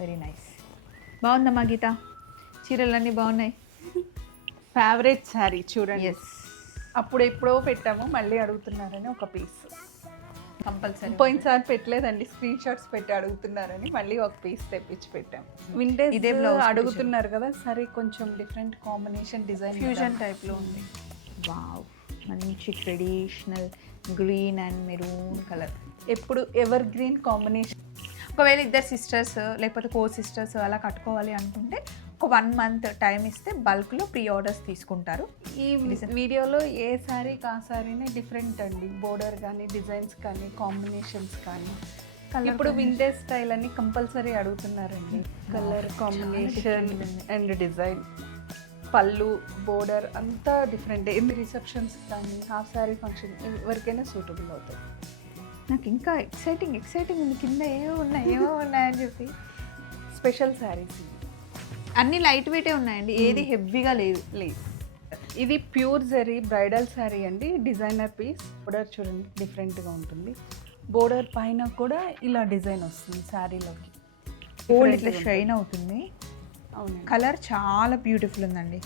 Very nice. బాగుందమ్మా గీత, చీరలన్నీ బాగున్నాయి. ఫేవరెట్ శారీ చూడండి. ఎస్, అప్పుడు ఎప్పుడో పెట్టాము, మళ్ళీ అడుగుతున్నారని ఒక పీస్. కంపల్సరీ. పోయినసారి పెట్టలేదండి, స్క్రీన్ షాట్స్ పెట్టి అడుగుతున్నారని మళ్ళీ ఒక పీస్ తెప్పించి పెట్టాం. వింటేజ్ ఇదే బ్లౌజ్ అడుగుతున్నారు కదా, సరే కొంచెం డిఫరెంట్ కాంబినేషన్ డిజైన్ ఫ్యూజన్ టైప్లో ఉంది. వావ్, మంచి traditional green and maroon colour. ఎప్పుడు ఎవర్ గ్రీన్ కాంబినేషన్. ఒకవేళ ఇద్దరు సిస్టర్స్ లేకపోతే సిస్టర్స్ అలా కట్టుకోవాలి అనుకుంటే ఒక 1 month టైం ఇస్తే బల్క్లో ప్రీ ఆర్డర్స్ తీసుకుంటారు. ఈ వీడియోలో ఏ శారీ కా శారీనే డిఫరెంట్ అండి, బోర్డర్ కానీ డిజైన్స్ కానీ కాంబినేషన్స్ కానీ. ఇప్పుడు వింటేజ్ స్టైల్ అని కంపల్సరీ అడుగుతున్నారండి. కలర్ కాంబినేషన్ అండ్ డిజైన్, పళ్ళు, బోర్డర్ అంతా డిఫరెంట్. ఎన్ని రిసెప్షన్స్ కానీ హాఫ్ శారీ ఫంక్షన్ ఎవరికైనా సూటబుల్ అవుతుంది. నాకు ఇంకా ఎక్సైటింగ్ ఉంది, కింద ఏమో ఉన్నాయని చెప్పి. స్పెషల్ శారీస్ అన్ని లైట్ వెయిటే ఉన్నాయండి, ఏది హెవీగా లేదు. ఇది ప్యూర్ జరీ బ్రైడల్ శారీ అండి, డిజైనర్ పీస్. బోర్డర్ చూడండి డిఫరెంట్గా ఉంటుంది. బోర్డర్ పైన కూడా ఇలా డిజైన్ వస్తుంది శారీలోకి. గోల్డ్ ఇట్లా షైన్ అవుతుంది. అవునండి, కలర్ చాలా బ్యూటిఫుల్ ఉందండి.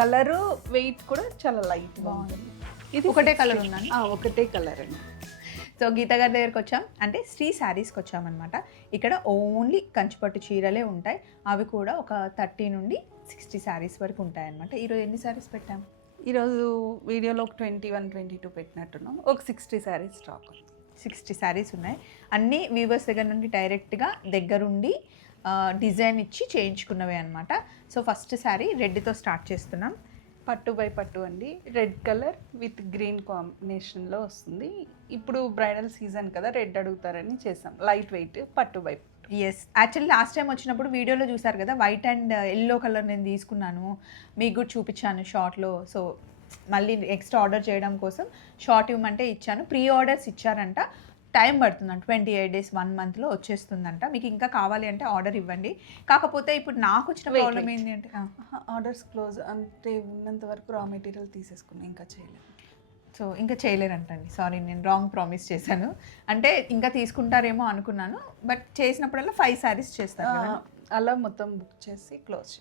కలరు వెయిట్ కూడా చాలా లైట్ బాగుంటుంది. ఇది ఒకటే కలర్ ఉందండి. ఒకటే కలర్ అండి. సో గీత గారి దగ్గరికి వచ్చాం అంటే శ్రీ శారీస్కి వచ్చామన్నమాట. ఇక్కడ ఓన్లీ కంచిపట్టు చీరలే ఉంటాయి, అవి కూడా ఒక 30 నుండి 60 శారీస్ వరకు ఉంటాయన్నమాట. ఈరోజు ఎన్ని శారీస్ పెట్టాం? ఈరోజు వీడియోలో ఒక 21-22 పెట్టినట్టున్నాం. ఒక 60 శారీస్ స్టాక్ ఉంది. 60 శారీస్ ఉన్నాయి. అన్నీ వీవర్స్ దగ్గర నుండి డైరెక్ట్గా దగ్గరుండి డిజైన్ ఇచ్చి చేయించుకున్నవే అనమాట. సో ఫస్ట్ శారీ రెడ్తో స్టార్ట్ చేస్తున్నాం. పట్టు బై పట్టు అండి, రెడ్ కలర్ విత్ గ్రీన్ కాంబినేషన్లో వస్తుంది. ఇప్పుడు బ్రైడల్ సీజన్ కదా, రెడ్ అడుగుతారని చేసాం. లైట్ వెయిట్ పట్టు బై పట్టు. ఎస్, యాక్చువల్లీ లాస్ట్ టైం వచ్చినప్పుడు వీడియోలో చూసారు కదా, వైట్ అండ్ ఎల్లో కలర్ నేను తీసుకున్నాను, మీకు కూడా చూపించాను షార్ట్లో. సో మళ్ళీ నెక్స్ట్ ఆర్డర్ చేయడం కోసం షార్ట్ ఇవ్వమంటే ఇచ్చాను. ప్రీ ఆర్డర్స్ ఇచ్చారంట, టైం పడుతుందంట, 28 days 1 monthలో వచ్చేస్తుందంట. మీకు ఇంకా కావాలి అంటే ఆర్డర్ ఇవ్వండి. కాకపోతే ఇప్పుడు నాకు వచ్చిన ప్రాబ్లం ఏంటి అంటే ఆర్డర్స్ క్లోజ్ అంటే ఉన్నంత వరకు రా మెటీరియల్ తీసేసుకున్నాం, ఇంకా చేయలేదు. సో ఇంకా చేయలేరంటండి. సారీ, నేను రాంగ్ ప్రామిస్ చేశాను. అంటే ఇంకా తీసుకుంటారేమో అనుకున్నాను, బట్ చేసినప్పుడల్లా 5 శారీస్ చేస్తాను. అలా మొత్తం బుక్ చేసి క్లోజ్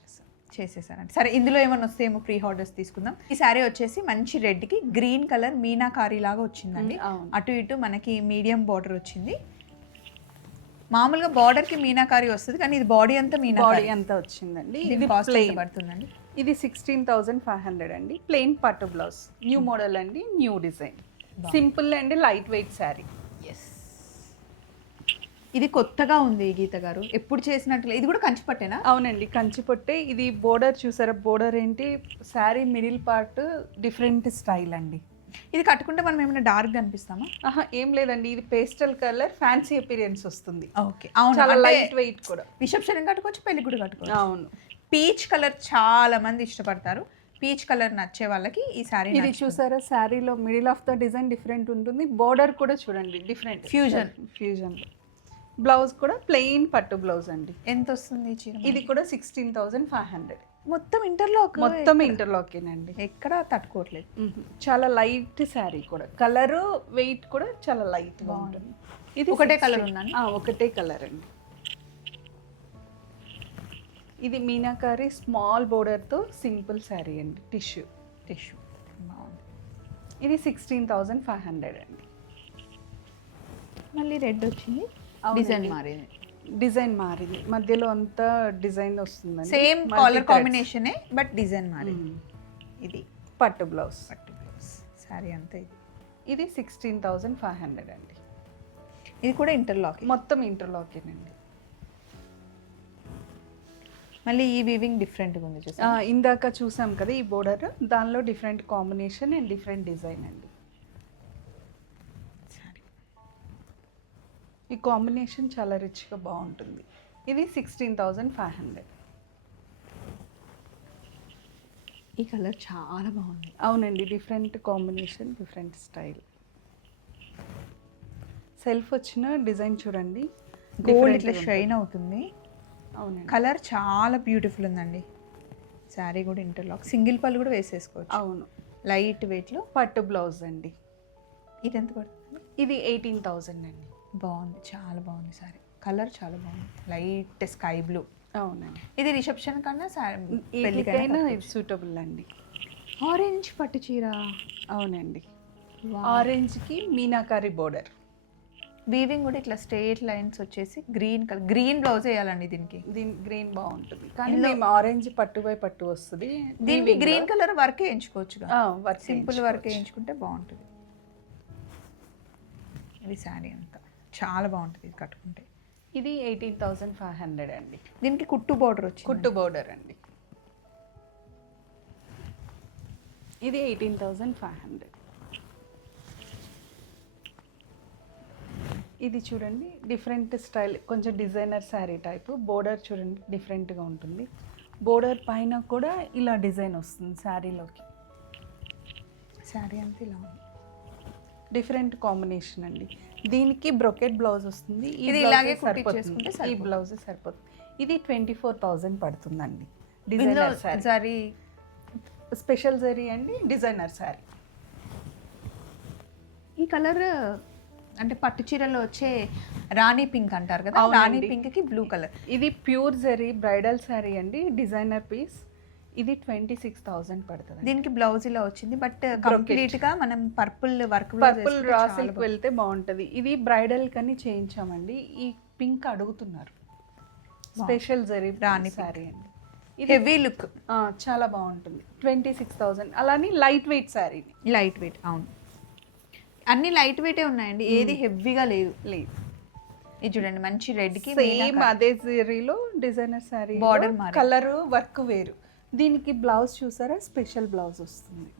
చేసేసానండి. సరే, ఇందులో ఏమైనా వస్తేమో ప్రీ ఆర్డర్స్ తీసుకుందాం. ఈ శారీ వచ్చేసి మంచి రెడ్కి గ్రీన్ కలర్ మీనాకారీ లాగా వచ్చిందండి. అటు ఇటు మనకి మీడియం బార్డర్ వచ్చింది. మామూలుగా బార్డర్కి మీనాకారీ వస్తుంది, కానీ ఇది బాడీ అంతా బాడీ అంతా వచ్చిందండి. ఇది కాస్ట్ పడుతుందండి. ఇది 16,500 అండి. ప్లెయిన్ పట్టు బ్లౌజ్, న్యూ మోడల్ అండి, న్యూ డిజైన్, సింపుల్ అండి, లైట్ వెయిట్ శారీ. ఎస్, ఇది కొత్తగా ఉంది గీత గారు, ఎప్పుడు చేసినట్లు. ఇది కూడా కంచిపట్టేనా? అవునండి, కంచిపట్టే. ఇది బోర్డర్ చూసారా, బోర్డర్ ఏంటి, sari middle part different style అండి. ఇది కట్టుకుంటే మనం ఏమైనా డార్క్ కనిపిస్తామా? ఏం లేదండి, ఇది పేస్టల్ కలర్, ఫ్యాన్సీ అపీరియన్స్ వస్తుంది. ఓకే, అవును, చాలా లైట్ వెయిట్ కూడా. రిసెప్షన్ కట్టుకోవచ్చు, పెళ్లి కూడా కట్టుకోవచ్చు. అవును, పీచ్ కలర్ చాలా మంది ఇష్టపడతారు. పీచ్ కలర్ నచ్చే వాళ్ళకి ఈ శారీ. ఇది చూసారా, శారీలో middle of the design different ఉంటుంది. బోర్డర్ కూడా చూడండి డిఫరెంట్, ఫ్యూజన్. బ్లౌజ్ కూడా ప్లెయిన్ పట్టు బ్లౌజ్ అండి. ఎంత వస్తుంది చీర? ఇది కూడా 16,500. మొత్తం ఇంటర్లాక్, మొత్తం ఇంటర్లాకేనండి, ఎక్కడ తట్టుకోవట్లేదు. చాలా లైట్ శారీ కూడా, కలరు వెయిట్ కూడా చాలా లైట్ బాగుంటుంది. ఇది ఒకటే కలర్ ఉందండి. ఒకటే కలర్ అండి. ఇది మీనాకారి స్మాల్ బోర్డర్తో సింపుల్ శారీ అండి, టిష్యూ బాగుంది. ఇది 16,500 అండి. మళ్ళీ రెడ్ వచ్చింది, డిజైన్ మారింది, మధ్యలో అంతా డిజైన్ వస్తుందండి. సేమ్ కలర్ కాంబినేషనే బట్ డిజైన్ మారింది. ఇది పట్టు బ్లౌజ్ శారీ అంతా. ఇది 16,500 అండి. ఇది కూడా ఇంటర్లాక్, మొత్తం ఇంటర్లాకేనండి. మళ్ళీ ఈ వీవింగ్ డిఫరెంట్గా ఉంది చూసా. ఇందాక చూసాం కదా ఈ బోర్డర్, దానిలో different combination and different design అండి. ఈ కాంబినేషన్ చాలా రిచ్గా బాగుంటుంది. ఇది 16,500. ఈ కలర్ చాలా బాగుంది. అవునండి, different combination, different style. Self వచ్చిన డిజైన్ చూడండి, గోల్డ్ ఇట్లా షైన్ అవుతుంది. అవునండి, కలర్ చాలా బ్యూటిఫుల్ ఉందండి. శారీ కూడా ఇంటర్లాక్, సింగిల్ పళ్ళు కూడా వేసేసుకోవచ్చు. అవును, లైట్ వెయిట్లో పట్టు బ్లౌజ్ అండి. ఇది ఎంత పడుతుంది? ఇది 18,000 అండి. బాగుంది, చాలా బాగుంది శారీ. కలర్ చాలా బాగుంది, లైట్ స్కై బ్లూ. అవునండి, ఇది రిసెప్షన్ కన్నా పెళ్ళికైనా ఇది సూటబుల్ అండి. ఆరెంజ్ పట్టు చీర. అవునండి, Wow. ఆరెంజ్కి మీనాకారి బోర్డర్. వీవింగ్ కూడా ఇట్లా స్ట్రేట్ లైన్స్ వచ్చేసి గ్రీన్ కలర్, గ్రీన్ బ్లౌజ్ వేయాలండి దీనికి. దీని గ్రీన్ బాగుంటుంది, కానీ మేము ఆరెంజ్ పట్టు బై పట్టు వస్తుంది. దీనికి గ్రీన్ కలర్ వర్క్ వేయించుకోవచ్చుగా, వర్క్ సింపుల్ వర్క్ వేయించుకుంటే బాగుంటుంది. ఇది శారీ అంతా చాలా బాగుంటుంది ఇది కట్టుకుంటే. ఇది 18,500 అండి. దీనికి కుట్టు బార్డర్ వచ్చింది. కుట్టు బోర్డర్ అండి. ఇది 18,500. ఇది చూడండి డిఫరెంట్ స్టైల్, కొంచెం డిజైనర్ శారీ టైప్. బోర్డర్ చూడండి డిఫరెంట్గా ఉంటుంది. బోర్డర్ పైన కూడా ఇలా డిజైన్ వస్తుంది శారీలోకి. శారీ అంతా ఇలా ఉంది, డిఫరెంట్ కాంబినేషన్ అండి. దీనికి బ్రొకెట్ బ్లౌజ్ వస్తుంది. ఇది ఇలాగే కుట్టించేసుకుంటే ఈ బ్లౌజ్ సరిపోతుంది. ఇది 24,000 పడుతుందండి. Designer sari, sorry special zari అండి, డిజైనర్ శారీ. ఈ కలర్ అంటే పట్టు చీరలో వచ్చే రాణి పింక్ అంటారు కదా, అవునండి. రాణి పింక్ కి బ్లూ కలర్. ఇది ప్యూర్ జరీ బ్రైడల్ శారీ అండి, డిజైనర్ పీస్. ఇది 26,000 పడుతుంది. దీనికి బ్లౌజ్ ఇలా వచ్చింది, బట్ కంప్లీట్ గా మనం purple work purple raw silk వెళ్తే బాగుంటుంది. ఇది బ్రైడల్ కని చేయించామండి. ఈ పింక్ అడుగుతున్నారు. స్పెషల్ జరీ రాణి శారీ అండి, హెవీ లుక్, చాలా బాగుంటుంది. 26,000. అలానే light weight sari. Light weight. అవును, అన్ని లైట్ వెయిటే ఉన్నాయండి, ఏది హెవీగా లేదు. లేదు, ఇది చూడండి మంచి రెడ్ కి సేమ్ అదే జరీలో designer sari. Border colour work వేరు. దీనికి బ్లౌజ్ చూసారా, స్పెషల్ బ్లౌజ్ వస్తుంది.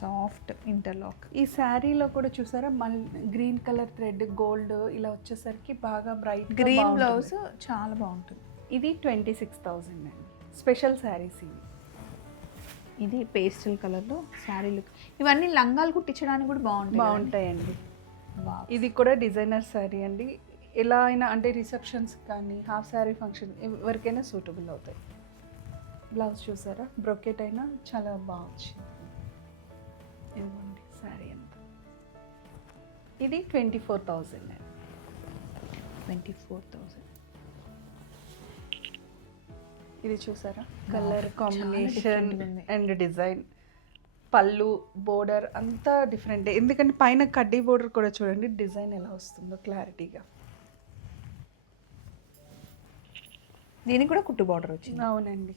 Soft interlock. ఈ శారీలో కూడా చూసారా, మళ్ళీ గ్రీన్ కలర్ థ్రెడ్ గోల్డ్ ఇలా వచ్చేసరికి బాగా బ్రైట్ గ్రీన్ బ్లౌజ్ చాలా బాగుంటుంది. ఇది 26,000 అండి. స్పెషల్ శారీస్ ఇవి. ఇది పేస్టల్ కలర్ లో శారీ లుక్. ఇవన్నీ లంగాలు కుట్టించడానికి కూడా బాగుంటాయండి. Wow. ఇది కూడా డిజైనర్ శారీ అండి. ఎలా అయినా అంటే రిసెప్షన్స్ కానీ హాఫ్ శారీ ఫంక్షన్ ఎవరికైనా సూటబుల్ అవుతాయి. బ్లౌజ్ చూసారా, బ్రొకెట్ అయినా చాలా బాగా వచ్చింది. ఇదిగోండి శారీ అంతా. ఇది 24,000 అండి. 24,000. ఇది చూసారా, కలర్ చాలా కాంబినేషన్ different ఉంది. And design. పళ్ళు బోర్డర్ అంతా డిఫరెంట్, ఎందుకంటే పైన కడ్డీ బోర్డర్ కూడా చూడండి డిజైన్ ఎలా వస్తుందో క్లారిటీగా. దీనికి కూడా కుట్టు బార్డర్ వచ్చింది. అవునండి,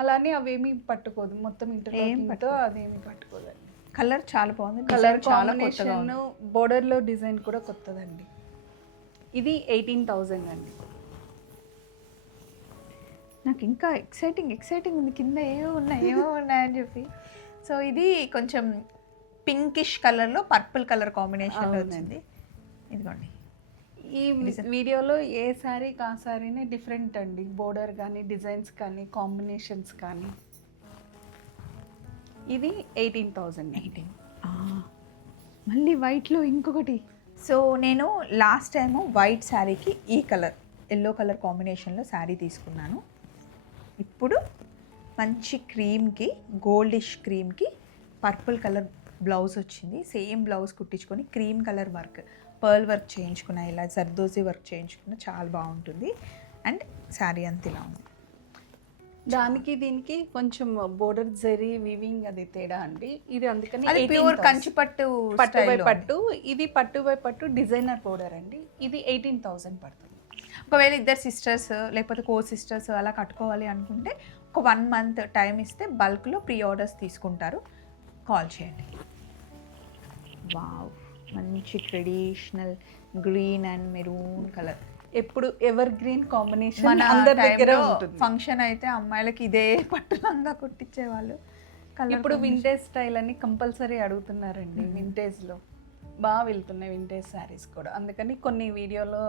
అలానే అవేమీ పట్టుకోదు, మొత్తం ఏం ఇంటర్తో అదేమి పట్టుకోదండి. కలర్ చాలా బాగుంది, కలర్ design చాలా కొత్తగా కాంబినేషన్ ఉంది. బోర్డర్లో డిజైన్ కూడా కొత్తదండి. ఇది 18,000 అండి. నాకు ఇంకా ఎక్సైటింగ్ ఉంది, కింద ఏమో ఉన్నాయని చెప్పి. సో ఇది కొంచెం పింకిష్ కలర్లో పర్పుల్ కలర్ కాంబినేషన్లో వచ్చింది. ఇదిగోండి, ఈ వీడియోలో ఏ శారీ కా శారీనే డిఫరెంట్ అండి. బోర్డర్ కానీ డిజైన్స్ కానీ కాంబినేషన్స్ కానీ. ఇది 18,000. 18. మళ్ళీ వైట్లో ఇంకొకటి. సో నేను లాస్ట్ టైము వైట్ శారీకి ఈ కలర్ ఎల్లో కలర్ కాంబినేషన్లో శారీ తీసుకున్నాను. ఇప్పుడు మంచి క్రీమ్కి, గోల్డిష్ క్రీమ్కి పర్పుల్ కలర్ బ్లౌజ్ వచ్చింది. సేమ్ బ్లౌజ్ కుట్టించుకొని cream colour work, pearl work చేయించుకున్న, ఇలా జర్దోజీ వర్క్ చేయించుకున్న చాలా బాగుంటుంది. అండ్ శారీ అంత ఇలా ఉంది. దానికి దీనికి కొంచెం బోర్డర్ జరీ వీవింగ్ అది తేడా అండి. ఇది అందుకని అది ప్యూర్ కంచి పట్టు పట్టు బై పట్టు. ఇది పట్టు బై పట్టు డిజైనర్ బోర్డర్ అండి. ఇది 18,000 పడుతుంది. ఒకవేళ ఇద్దరు సిస్టర్స్ లేకపోతే కో సిస్టర్స్ అలా కట్టుకోవాలి అనుకుంటే ఒక 1 month టైం ఇస్తే బల్క్లో ప్రీ ఆర్డర్స్ తీసుకుంటారు, కాల్ చేయండి. వావ్, మంచి traditional green and maroon colour. ఎప్పుడు ఎవర్ గ్రీన్ కాంబినేషన్ మన అందరి దగ్గర టైంలో ఉంటుంది. ఫంక్షన్ అయితే అమ్మాయిలకి ఇదే పట్టులంగా కుట్టించేవాళ్ళు. ఇప్పుడు వింటేజ్ స్టైల్ అని కంపల్సరీ అడుగుతున్నారండి. వింటేజ్లో బాగా వెళ్తున్నాయి వింటేజ్ శారీస్ కూడా, అందుకని కొన్ని వీడియోలో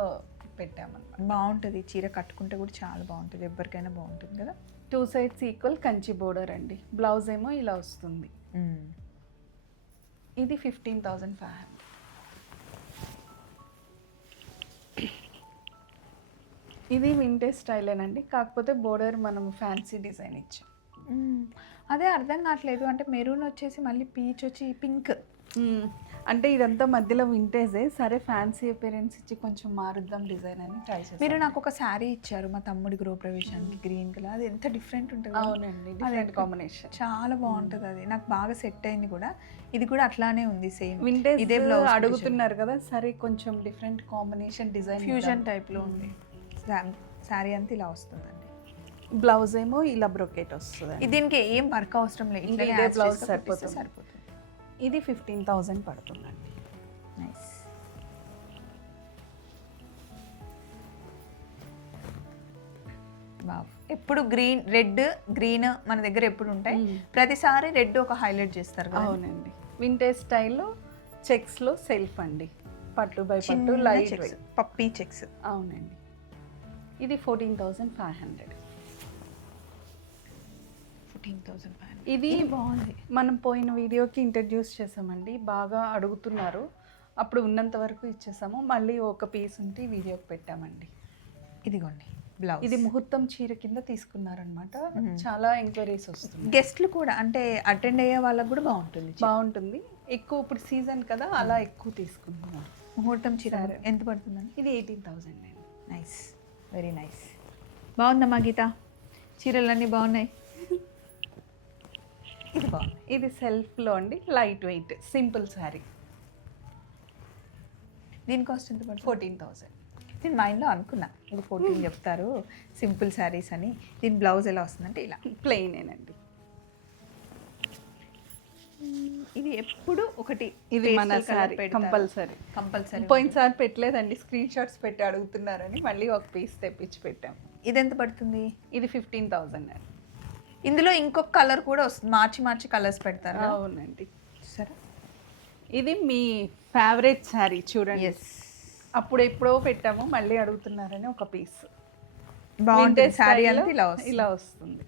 పెట్టామన్నమాట. బాగుంటుంది, చీర కట్టుకుంటే కూడా చాలా బాగుంటుంది, ఎవరికైనా బాగుంటుంది కదా. 2 sides ఈక్వల్ కంచి బోర్డర్ అండి. బ్లౌజ్ ఏమో ఇలా వస్తుంది. ఇది 15,500. ఇది వింటేజ్ స్టైలేనండి, కాకపోతే బోర్డర్ మనం ఫ్యాన్సీ డిజైన్ ఇచ్చాం. అదే అర్థం కావట్లేదు, అంటే మెరూన్ వచ్చేసి మళ్ళీ పీచ్ వచ్చి పింక్. అంటే ఇదంతా మధ్యలో వింటేజే, సరే ఫ్యాన్సీ అపిరెన్స్ ఇచ్చి కొంచెం మారుద్దాం డిజైన్ అని ట్రై చేశాను. మీరు నాకు ఒక శారీ ఇచ్చారు మా తమ్ముడి గృహప్రవేశానికి, గ్రీన్ కలర్. అది ఎంత డిఫరెంట్ ఉంటుంది. అవునండి, డిఫరెంట్ కాంబినేషన్, చాలా బాగుంటుంది. అది నాకు బాగా సెట్ అయింది కూడా. ఇది కూడా అట్లానే ఉంది సేమ్ వింటేజ్. ఇదే బ్లౌజ్ అడుగుతున్నారు కదా, సరే కొంచెం డిఫరెంట్ కాంబినేషన్ డిజైన్ ఫ్యూజన్ టైప్లో ఉంది. శారీ అంతా ఇలా వస్తుందండి. బ్లౌజ్ ఏమో ఇలా బ్రొకెట్ వస్తుంది. దీనికి ఏం వర్క్ అవసరం లేదు, ఇదే ఇట్లనే బ్లౌజ్ సరిపోతుంది. సరిపోతుంది. ఇది 15,000 పడుతుందండి. నైస్. వావ్. ఎప్పుడు గ్రీన్, రెడ్, గ్రీన్ మన దగ్గర ఎప్పుడు ఉంటాయి. ప్రతిసారి రెడ్ ఒక హైలైట్ చేస్తారు కదా. అవునండి, వింటేజ్ స్టైల్లో చెక్స్లో సెల్ఫ్ అండి, పట్టు బై పట్టు లైట్ చెక్స్, పప్పీ చెక్స్. అవునండి. ఇది 14,500. 14,500. ఇది బాగుంది. మనం పోయిన వీడియోకి ఇంట్రడ్యూస్ చేసామండి, బాగా అడుగుతున్నారు, అప్పుడు ఉన్నంత వరకు ఇచ్చేసాము. మళ్ళీ ఒక పీస్ ఉంటే ఈ వీడియోకి పెట్టామండి. ఇదిగోండి బ్లౌజ్. ఇది ముహూర్తం చీర కింద తీసుకున్నారనమాట. చాలా ఎంక్వైరీస్ వస్తుంది. గెస్ట్లు కూడా అంటే అటెండ్ అయ్యే వాళ్ళకి కూడా బాగుంటుంది. బాగుంటుంది. ఎక్కువ ఇప్పుడు సీజన్ కదా, అలా ఎక్కువ తీసుకుంటున్నారు. ముహూర్తం చీర ఎంత పడుతుందండి? ఇది 18,000 అండి. Nice, very nice. బాగుందమ్మా గీత, చీరలన్నీ బాగున్నాయి. ఇది బాగుంది. ఇది సెల్ఫ్లో అండి, లైట్ వెయిట్ సింపుల్ శారీ. దీని కాస్ట్ ఎంత పడుతుంది? 14,000. నేను మైండ్లో అనుకున్నా ఇది 14 చెప్తారు సింపుల్ శారీస్ అని. దీని బ్లౌజ్ ఎలా వస్తుందంటే ఇలా ప్లెయినేనండి. ఇది ఎప్పుడు ఒకటి, ఇది మన శారీ కంపల్సరీ. కంపల్సరీ. పోయినసారి పెట్టలేదండి, స్క్రీన్ షాట్స్ పెట్టి అడుగుతున్నారని మళ్ళీ ఒక పీస్ తెప్పించి పెట్టాం. ఇది ఎంత పడుతుంది? ఇది 15,000 అండి. ఇందులో ఇంకొక కలర్ కూడా వస్తుంది, మార్చి మార్చి కలర్స్ పెడతారు. అవునండి. సరే, ఇది మీ ఫేవరెట్ శారీ చూడండి. ఎస్, అప్పుడు ఎప్పుడో పెట్టాము, మళ్ళీ అడుగుతున్నారని ఒక పీస్. బాగుంటుంది. శారీ అంతా ఇలా వస్తుంది.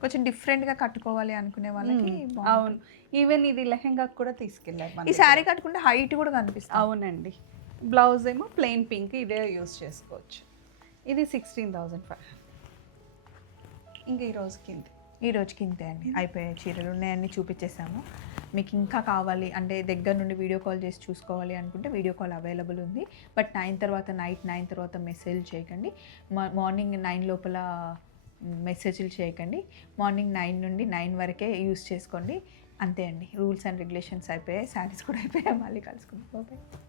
కొంచెం డిఫరెంట్గా కట్టుకోవాలి అనుకునే వాళ్ళకి అవును. ఈవెన్ ఇది లెహెంగా కూడా తీసుకెళ్ళారు. ఈ శారీ కట్టుకుంటే హైట్ కూడా కనిపిస్తుంది. అవునండి. బ్లౌజ్ ఏమో ప్లెయిన్ పింక్, ఇదే యూస్ చేసుకోవచ్చు. ఇది 16,500. ఇంకా ఈ రోజుకి ఇంతే అండి. అయిపోయాయి చీరలు, ఉన్నాయన్నీ చూపించేసాము. మీకు ఇంకా కావాలి అంటే దగ్గర నుండి వీడియో కాల్ చేసి చూసుకోవాలి అనుకుంటే వీడియో కాల్ అవైలబుల్ ఉంది. బట్ 9 తర్వాత, నైట్ 9 తర్వాత మెసేజ్ చేయకండి. మార్నింగ్ 9 లోపల మెసేజ్లు చేయకండి. మార్నింగ్ 9 నుండి 9 వరకే యూస్ చేసుకోండి. అంతే అండి, రూల్స్ అండ్ రెగ్యులేషన్స్ అయిపోయాయి. శారీస్ కూడా అయిపోయాయి. మళ్ళీ కలుసుకుందాం. బాయ్.